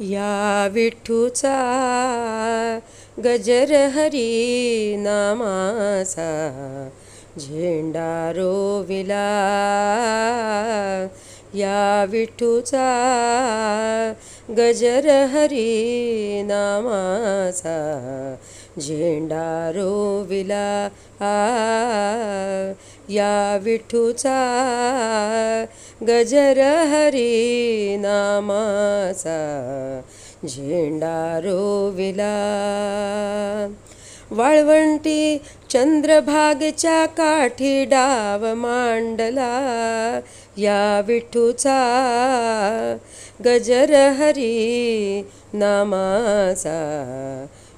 या विठ्ठूचा गजर हरी नामाचा झेंडा रोविला. या विठ्ठूचा गजर हरी नामाचा झेंडा रोविला आ या विठूचा गजर हरी नामाचा. झेंडा रोविला वाळवंटी चंद्रभागच्या काठी डाव मांडला या विठूचा गजर हरी नामाचा.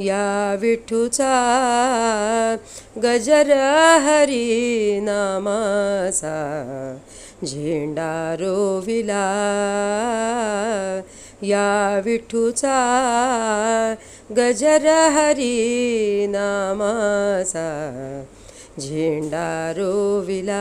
या विठूचा गजर हरी नामाचा झेंडा रोविला. या विठूचा गजर हरी नामाचा झेंडा रोविला.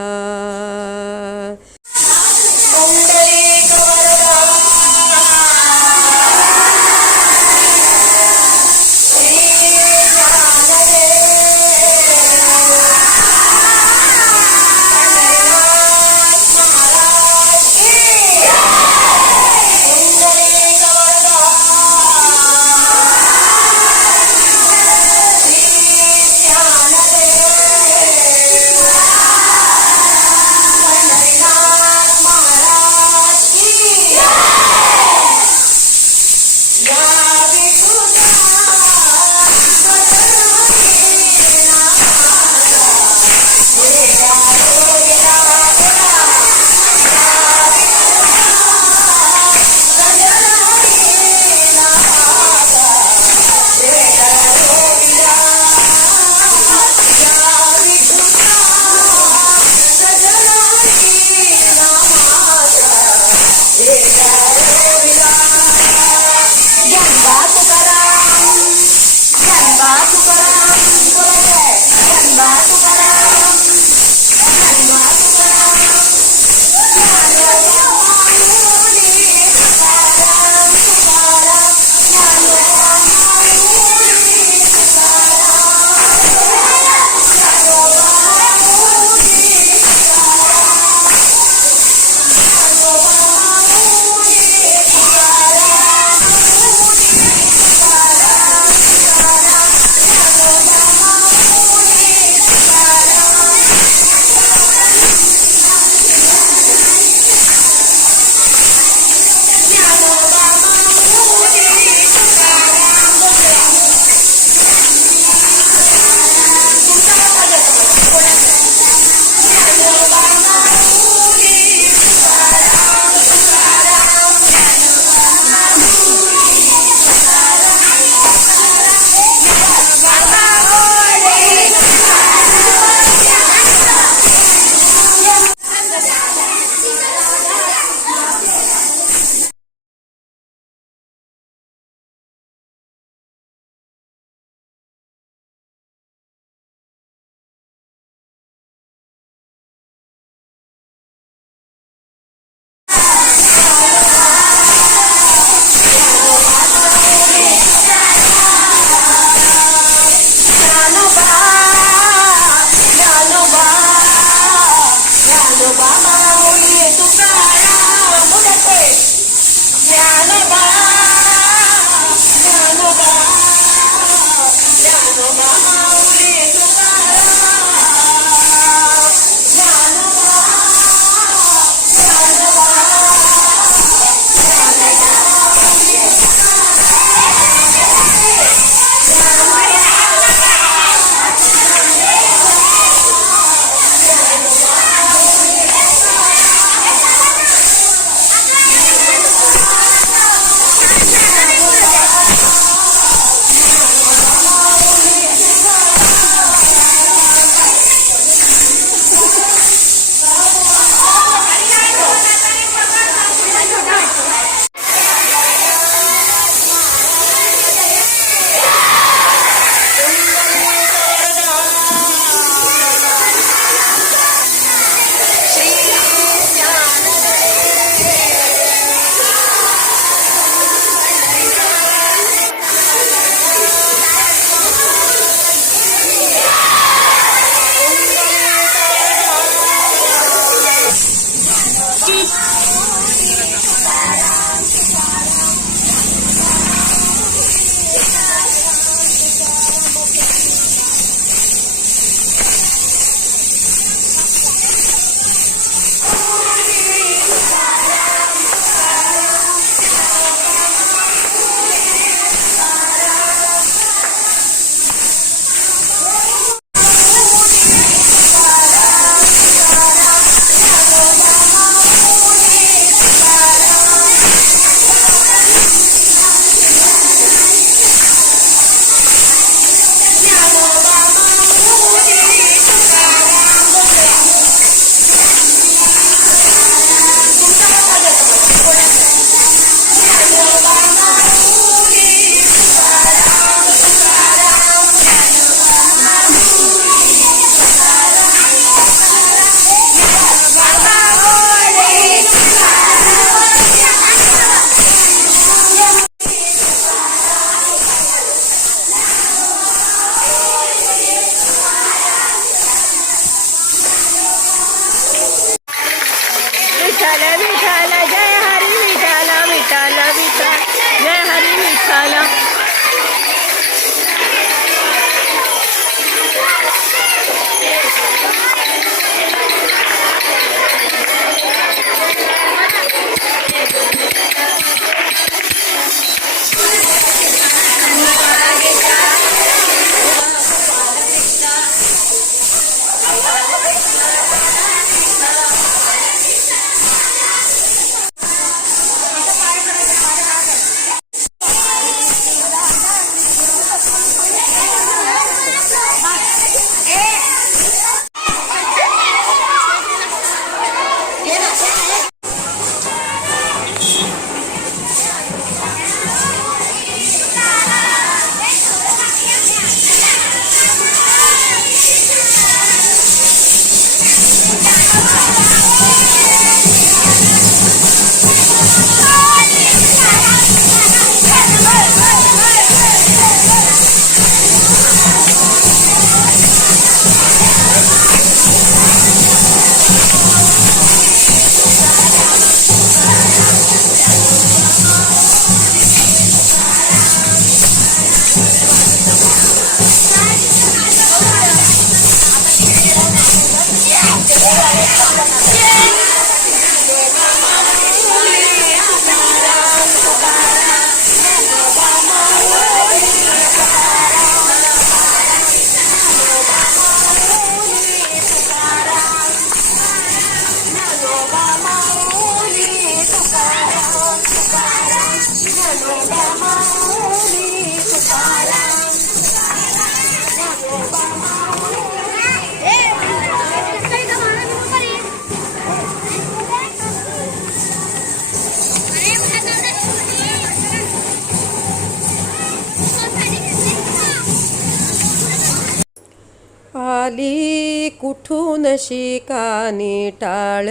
उठून शिकानी टाळ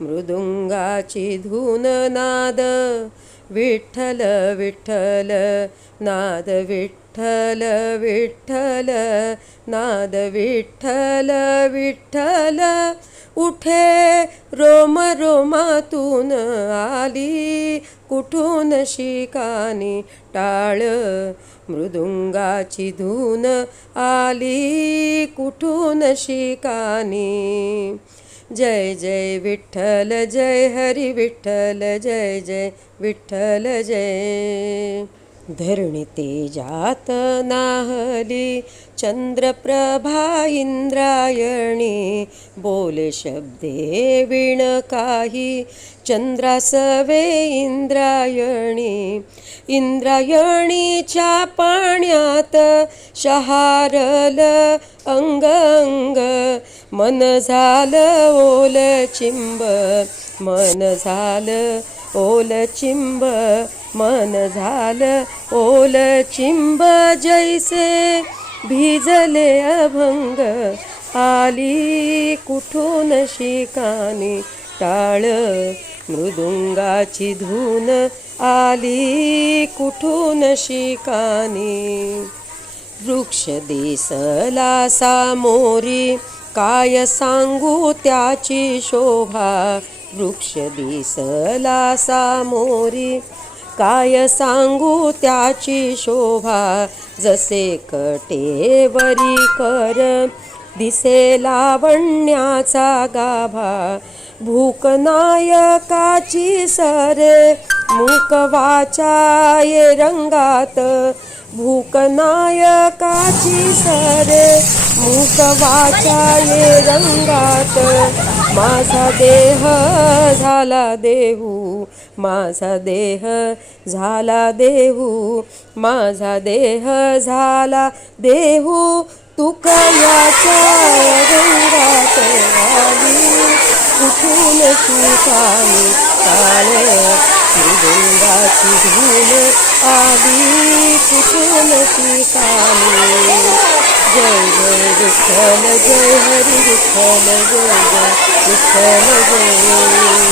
मृदुंगाची धून नाद विठ्ठल विठ्ठल नाद विठ्ठल विठ्ठल विठ्ठल नाद विठ्ठल विठ्ठल. उठे रोम रोमातून आली कुठून शिकानी टाळ? मृदुंगाची धून आली कुठून शिकानी? जय जय विठ्ठल जय हरी विठ्ठल जय जय विठ्ठल जय. धरणी तेजात नाहली. चंद्रप्रभा इंद्रायणी बोले शब्दे विण काही. चंद्रासवे इंद्रायणी. इंद्रायणीच्या पाण्यात शहारल अंग अंग. मन झालं ओल चिंब मन झालं ओल चिंब मन झालं ओल चिंब जैसे. भिजले अभंग आली कुठून शिकानी टाळ. मृदुंगाची धून आली कुठून शिकानी. वृक्ष दिसला सामोरी काय सांगू त्याची शोभा? वृक्ष दिसला सामोरी काय सांगू त्याची शोभा? जसे कटेवरी कर. दिसे लावण्याचा गाभा. भूक नायकाची सरे. मूक वाचाये रंगात. भूक नायकाची सरे. मूक वाचाये रंगात. माझा देह झाला देहू माझा देह झाला देहू माझा देह झाला देहू तुकयाच्या रंगात आली कुठून शिकानी काळ मृदुंगाची धूल आली कुठून शिकानी जय जय विठ्ठल जय हरी विठ्ठल जय जय विठ्ठल जय